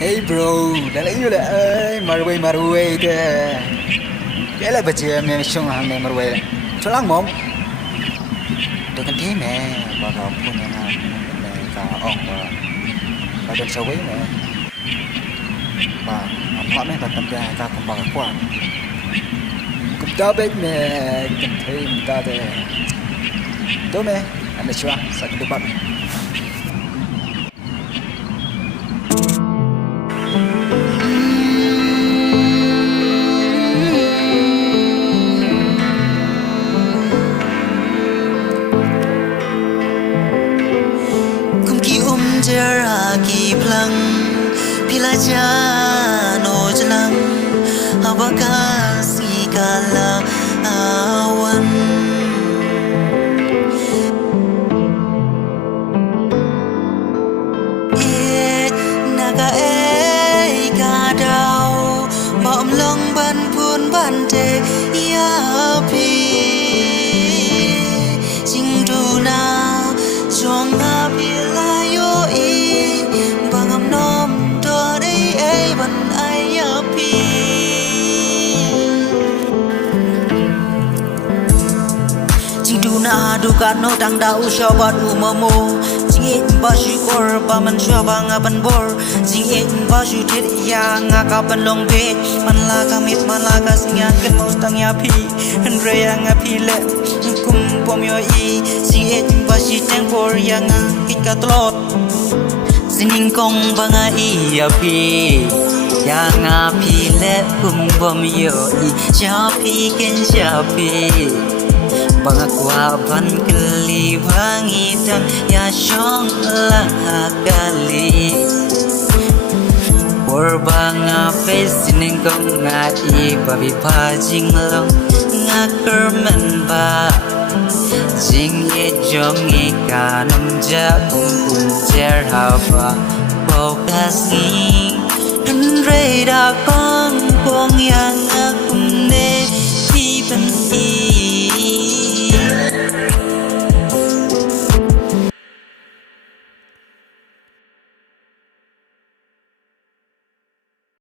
Hey bro, đã lấy như là ơi, Marway thế. Cái là bây giờ mình xong hàng này Marway. Cho lăng mồm. Tôi cần thế mẹ, bà gặp con nhà nào, mẹ cả ông bà đừng sâu ấy mẹ. Bà họ mẹ bà tâm ra ta không bà qua. Cũng tao biết mẹ cần thế mình ta thế. Tôi mẹ, anh đã chưa, sao cái bắt. Jera ki plang pila no jalang abaka si kala awan e naga e ka dao bom long ban phun ban te ya pi sing du na chong a pi duka no tang da u sha ba du mo mo jing e ba shu kor ba man sha ba nga ban bor jing e ba shu thit ya nga ka ban long be man la ka mit man la ka sing ya ken mo tang ya phi han re ya nga phi le kum pom yo i jing e ba shi tang bor ya nga hit ka tlot sing kong ba nga i ya phi ya nga phi le kum pom yo i sha phi ken sha phi Bangakwa ban kali wangi dan ya shong lah kali Borbanga face ning kong ngai babi pa jing long ngaker men ba jing ye jong ye kanam ja jer hava bokas ni re da kong yang